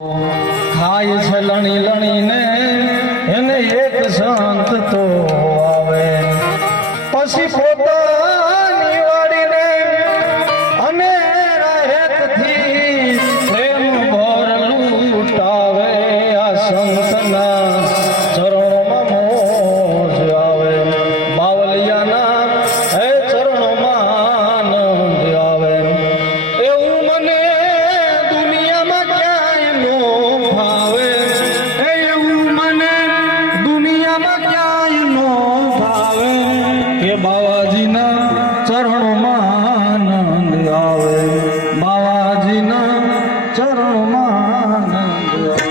ખાય છે લણી લણીને એને એક સંત તો આવે પછી પોતાની વાડીને અને રાહેતથી પ્રેમ ભર લૂટાવે આ સંતના ચરણોમાં મોજ આવે બાવલિયાના હે ચરણોમાં આનંદ આવે એવું મને દુનિયામાં ક્યાંય નો ભાવે એવું મને દુનિયામાં ક્યાંય નો ભાવે કે બાવાજીના ચરણોમાં આનંદ આવે બાવાજીના ચરણોમાં આનંદ આવે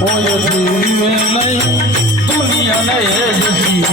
કોઈ જીવે નહીં દુનિયાને એ જ શીખ